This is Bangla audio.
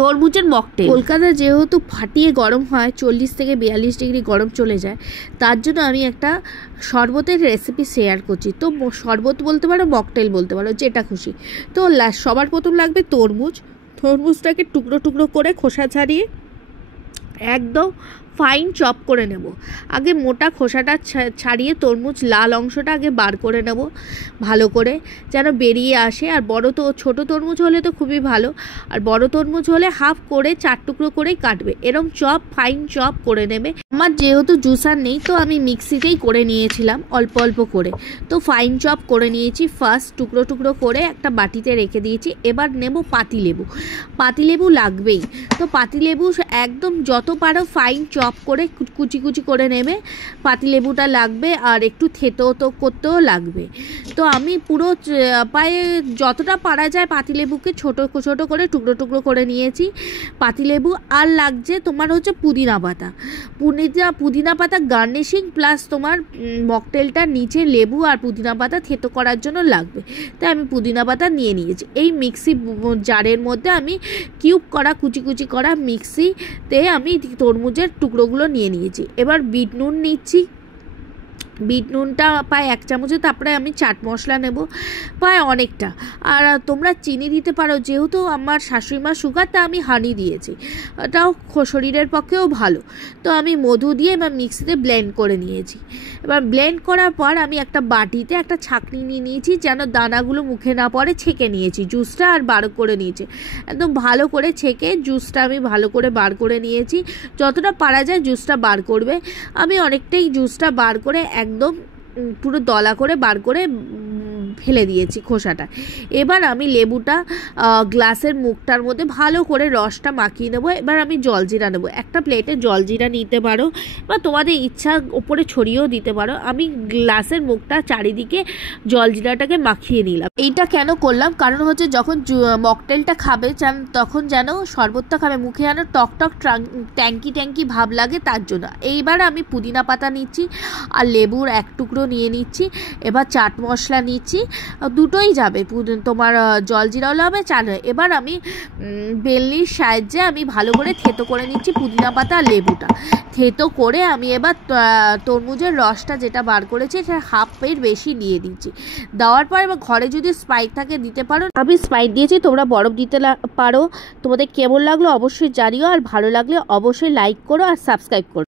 তরমুজের মকটেল। কলকাতা যেহেতু ফাটিয়ে গরম হয়, 40 থেকে 42 ডিগ্রি গরম চলে যায়, তার জন্য আমি একটা শরবতের রেসিপি শেয়ার করছি। তো শরবত বলতে পারো, মকটেল বলতে পারো, যেটা খুশি। তো সবার প্রথম লাগবে তরমুজটাকে টুকরো টুকরো করে খোসা ছাড়িয়ে একদম ফাইন চপ করে নেব। আগে মোটা খোসাটা ছাড়িয়ে তরমুজ লাল অংশটা আগে বার করে নেব ভালো করে, যেন বেরিয়ে আসে। আর ছোটো তরমুজ হলে তো খুবই ভালো, আর বড় তরমুজ হলে হাফ করে 4 টুকরো করেই কাটবে। এরকম ফাইন চপ করে নেবে। আমার যেহেতু জুসার নেই, তো আমি মিক্সিতেই করে নিয়েছিলাম অল্প অল্প করে। তো ফাইন চপ করে নিয়েছি। ফার্স্ট টুকরো টুকরো করে একটা বাটিতে রেখে দিয়েছি। এবার নেব পাতিলেবু লাগবেই। তো পাতিলেবু একদম যত পারো ফাইন চপ করে কুচি কুচি করে নেবে। পাতিলেবুটা লাগবে, আর একটু থেতো করতেও লাগবে। তো আমি পুরো প্রায় যতটা পারা যায় পাতিলেবুকে ছোট ছোট করে টুকরো টুকরো করে নিয়েছি। পাতিলেবু আর লাগছে তোমার হচ্ছে পুদিনা পাতা গার্নিশিং, প্লাস তোমার মকটেলটার নিচে লেবু আর পুদিনা পাতা থেতো করার জন্য লাগবে। তাই আমি পুদিনা পাতা নিয়ে নিয়েছি। এই মিক্সি জারের মধ্যে আমি কিউব করা কুচি কুচি করা মিক্সিতে আমি তরমুজের টুকরোগুলো নিয়ে নিয়েছি। এবার বিট নুন নিচ্ছি। বিট নুনটা প্রায় 1 চামচে। তারপরে আমি চাট মশলা নেব প্রায় অনেকটা। আর তোমরা চিনি দিতে পারো, যেহেতু আমার শাশুড়িমা সুগার, তা আমি হানি দিয়েছি, এটাও শরীরের পক্ষেও ভালো। তো আমি মধু দিয়ে এবার মিক্সিতে ব্লেন্ড করে নিয়েছি। এবার ব্লেন্ড করার পর আমি একটা বাটিতে একটা ছাঁকনি নিয়ে নিয়েছি, যেন দানাগুলো মুখে না পড়ে। ছেঁকে নিয়েছি জুসটা, আর বার করে নিয়েছি একদম ভালো করে ছেঁকে। জুসটা আমি ভালো করে বার করে নিয়েছি। যতটা পারা যায় জুসটা বার করবে। আমি অনেকটাই জুসটা বার করে একদম পুরো দলা করে বার করে ফেলে দিয়েছি খোসাটা। এবার আমি লেবুটা গ্লাসের মুখটার মধ্যে ভালো করে রসটা মাখিয়ে নেবো। এবার আমি জলজিরা নেবো। একটা প্লেটে জলজিরা নিতে পারো, বা তোমাদের ইচ্ছা ওপরে ছড়িয়েও দিতে পারো। আমি গ্লাসের মুখটা চারিদিকে জলজিরাটাকে মাখিয়ে নিলাম। এইটা কেন করলাম, কারণ হচ্ছে যখন মকটেলটা খাবে তখন যেন শরবতটা খাবে মুখে যেন টক টক ট্যাঙ্কি ভাব লাগে, তার জন্য। এইবার আমি পুদিনা পাতা নিচ্ছি আর লেবুর 1 টুকরো নিয়ে নিচ্ছি। এবার চাট মশলা নিচ্ছি, দুটোই যাবে, তোমার জলজিরাও হবে, চাট। এবার আমি বেলনির সাহায্যে আমি ভালো করে থেতো করে নিচ্ছি পুদিনা পাতা আর লেবুটা। থেতো করে আমি এবার তরমুজের রসটা যেটা বার করেছি সেটা হাফের বেশি দিয়ে দিচ্ছি। দেওয়ার পর এবার ঘরে যদি স্প্রাইট থাকে দিতে পারো। আমি স্প্রাইট দিয়েছি, তোমরা বরফ দিতে পারো। তোমাদের কেমন লাগলো অবশ্যই জানিও, আর ভালো লাগলে অবশ্যই লাইক করো আর সাবস্ক্রাইব করো।